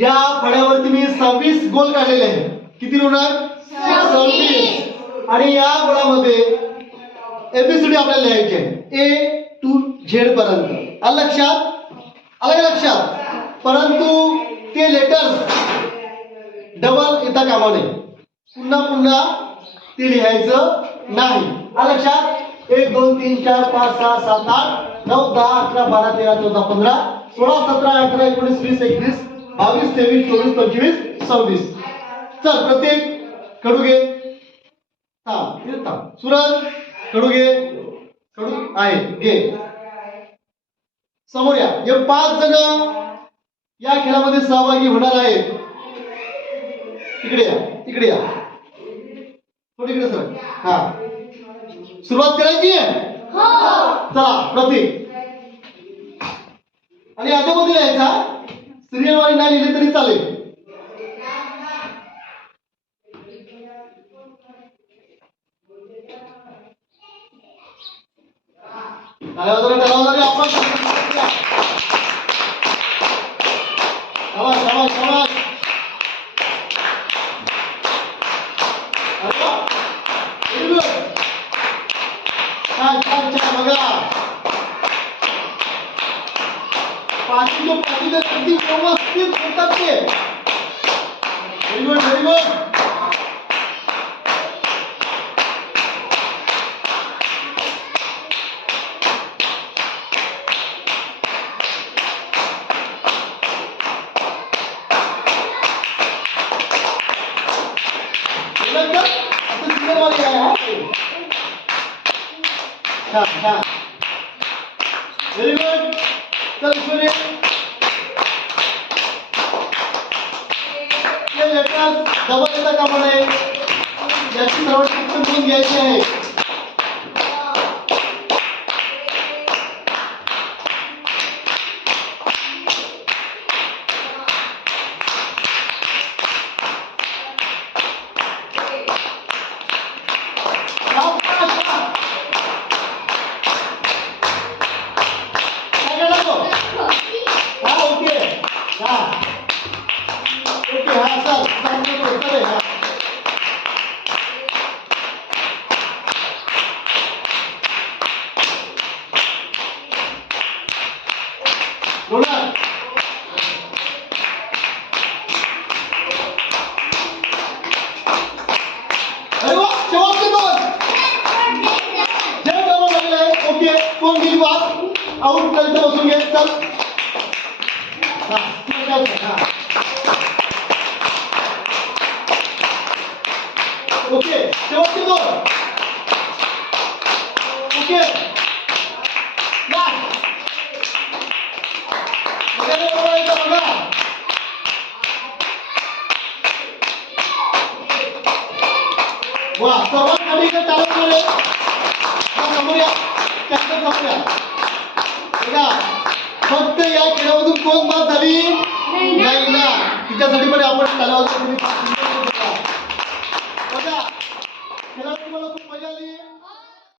या फळ्यावरती मी सव्वीस गोल काढलेले आहेत. किती होणार सव्वीस. आणि या गोळामध्ये एबीसीडी आपल्याला लिहायची आहे. ए टू झेड पर्यंत. आलं लक्षात? आलं लक्षात? परंतु ते लेटर्स डबल येता कामा नये पुन्हा पुन्हा ते लिहायचं नाही. आलं लक्षात? एक दोन तीन चार पाच सहा सात आठ नऊ दहा अकरा बारा तेरा चौदा पंधरा सोळा सतरा अठरा एकोणीस वीस एकवीस बावीस तेवीस चोवीस पंचवीस सव्वीस. चल प्रत्येक कडू घे थांब. सूरज कडू घे कडू आहे घे. समोर या. हे पाच जण या खेळामध्ये सहभागी होणार आहेत. इकडे या इकडे या. थोडी इकडे सर. हा. सुरुवात करायची आहे? चला प्रतीक. आणि याच्यामध्ये लिहायचा सिरियल वाईज नाही लिहिले तरी चालेल. काय वाजवून टाळ्या वाजवून आपण पाठी जो पाठी तर अगदी व्यवस्थित होतात ते व्हेरी गुड व्हेरी गुड असं सिंगल वाली आहे हा छान छान व्हेरी गुड चल Ishwari हे लेटर डबल येता कामा नये याची सर्वात पण नोंद घ्यायची आहे. ओके हा चल चांगलं तो, चल, हा. रोणार अरे वा शेवटचे दोन जेवण बनवून लागलेलं आहे ओके कोण गेली बात आऊट कलचं बसून घे चल हा, चल, बरोबर आहे का बघा वा सर्वात खाली इथे चालत गेले. हा, समोर या त्याच्यासमोर या बघा फक्त या खेळामधून कोण बाद झाली? नाही ना. तिच्यासाठी पण आपण मजा तिला तुम्हाला खूप मजा आली.